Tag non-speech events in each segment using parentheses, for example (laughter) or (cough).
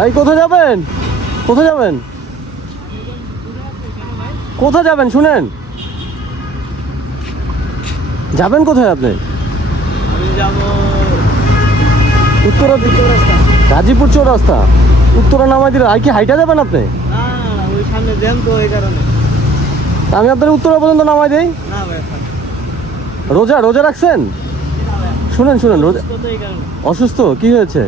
ভাই, কোথায় যাবেন? কোথায় যাবেন? কোথায় যাবেন? শুনেন। যাবেন কোথায় আপনি? উত্তরা গাজীপুর চৌরাস্তা। উত্তরা নামাই দিলে আর কি হাইটা যাবেন আপনি? আমি আপনার উত্তরা পর্যন্ত নামাই দেই। রোজা রোজা রাখছেন? শুনেন শুনেন, রোজা অসুস্থ? কি হয়েছে?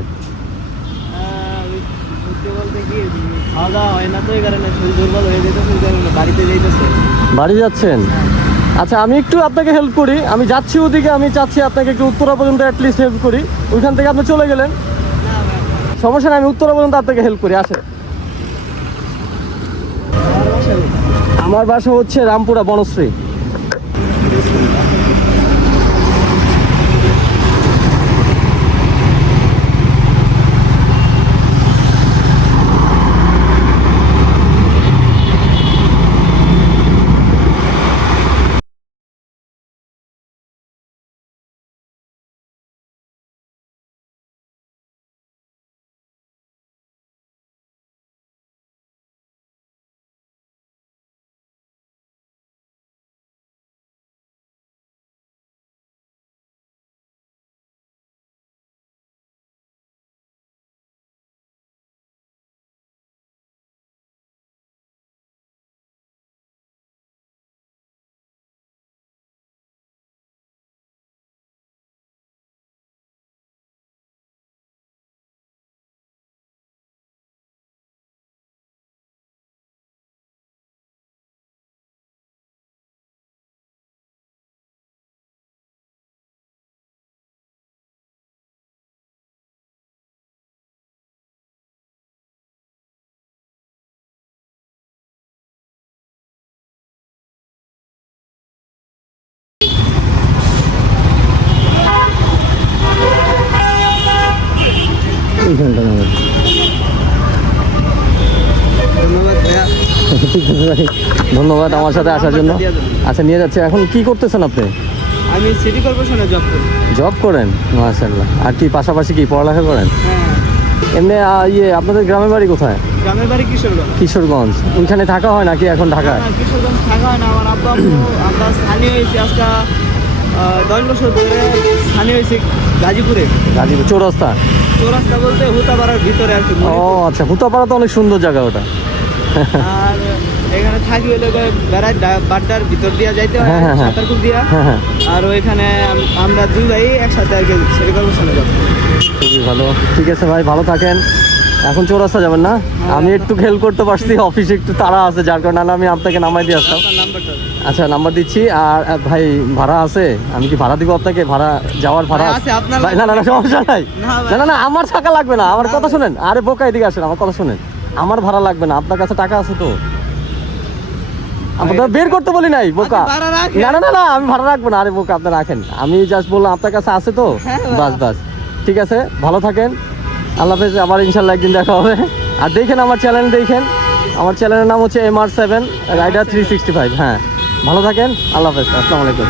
বাড়ি যাচ্ছেন? আচ্ছা আমি একটু আপনাকে হেল্প করি। আমি যাচ্ছি ওদিকে, আমি চাচ্ছি আপনাকে একটু উত্তরা পর্যন্ত অ্যাটলিস্ট হেল্প করি। ওইখান থেকে আপনি চলে গেলেন। সমস্যা নেই, আমি উত্তরা পর্যন্ত আপনাকে হেল্প করি, আসেন। আমার বাসা হচ্ছে রামপুরা বনশ্রী এইখানটা নামাই ধন্যবাদ ভাইয়া ঠিক আছে ভাই (laughs) ধন্যবাদ আমার সাথে আসার জন্য। আচ্ছা নিয়ে যাচ্ছে। এখন কি করতেছেন আপনি? আমি সিটি কর্পোরেশনে জব করি। জব করেন? মাশাল্লাহ আর কি পাশাপাশি কি পড়ালেখা করেন? হ্যাঁ। এমনি ইয়ে আপনাদের গ্রামের বাড়ি কোথায়? গ্রামের বাড়ি কিশোরগঞ্জ। কিশোরগঞ্জ। ওইখানে থাকা হয় নাকি এখন ঢাকায়? কিশোরগঞ্জ থাকা হয় না। আমার আব্বা আমরা স্থানীয় হয়েছি আজকে দশ বছর ধরে স্থানীয় হয়েছি গাজীপুরে। গাজীপুর চৌরাস্তা? চৌরাস্তা বলতে হুতাপাড়ার ভিতরে আর কি ও আচ্ছা ভূতাপাড়া তো অনেক সুন্দর জায়গা ওটা। আর এখানে থাকি হলে বেড়ায় বাড্ডার ভিতর দিয়া যাইতে হয় হ্যাঁ, হ্যাঁ, হ্যাঁ। সাঁতারকুল দিয়া। আর ওইখানে আমরা দুই ভাই একসাথে আর কি সিটি যাব খুবই ভালো। ঠিক আছে ভাই ভালো থাকেন। এখন চৌরাস্তা যাবেন না? আমি একটু খেল করতে পারছি অফিসে একটু তাড়া আছে যার কারণে আমি আপনাকে নামাই দিয়ে আসতাম আচ্ছা নাম্বার দিচ্ছি। আর ভাই ভাড়া আছে? আমি কি ভাড়া দিব আপনাকে? ভাড়া যাওয়ার ভাড়া না না না সমস্যা নাই। না, না না না আমার টাকা লাগবে না। আমার কথা শুনেন। আরে বোকা এদিকে আসেন আমার কথা শুনেন। আমার ভাড়া লাগবে না আপনার কাছে টাকা আছে তো। আপনার বের করতে বলি নাই বোকা। না না না না আমি ভাড়া রাখব না। আরে বোকা আপনি রাখেন। আমি জাস্ট বললাম আপনার কাছে আছে তো? হ্যাঁ, বাস বাস। ঠিক আছে ভালো থাকেন। আল্লাহ হাফেজ আবার ইনশাল্লাহ একদিন দেখা হবে। আর দেখেন আমার চ্যানেল দেখেন। আমার চ্যানেলের নাম হচ্ছে M R seven rider three sixty five হ্যাঁ ভালো থাকেন। আল্লাহ হাফেজ আসসালামু আলাইকুম।